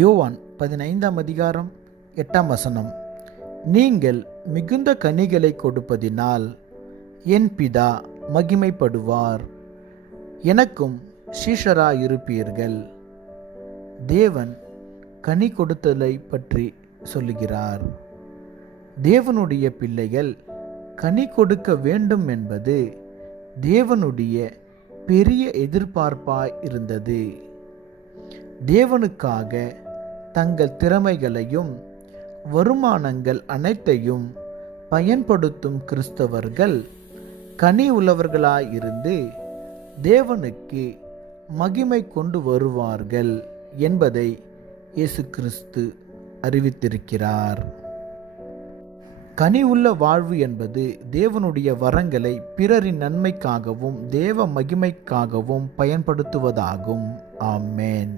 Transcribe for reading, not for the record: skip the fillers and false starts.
யோவான் 15:8 நீங்கள் மிகுந்த கனிகளை கொடுப்பதினால் என் பிதா மகிமைப்படுவார், எனக்கும் சீஷராயிருப்பீர்கள். தேவன் கனி கொடுத்தலை பற்றி சொல்லுகிறார். தேவனுடைய பிள்ளைகள் கனி கொடுக்க வேண்டும் என்பது தேவனுடைய பெரிய எதிர்பார்ப்பாய் இருந்தது. தேவனுக்காக தங்கள் திறமைகளையும் வருமானங்கள் அனைத்தையும் பயன்படுத்தும் கிறிஸ்தவர்கள் கனி உள்ளவர்களாயிருந்து தேவனுக்கு மகிமை கொண்டு வருவார்கள் என்பதை இயேசு கிறிஸ்து அறிவித்திருக்கிறார். கனி உள்ள வாழ்வு என்பது தேவனுடைய வரங்களை பிறரின் நன்மைக்காகவும் தேவ மகிமைக்காகவும் பயன்படுத்துவதாகும். ஆமென்.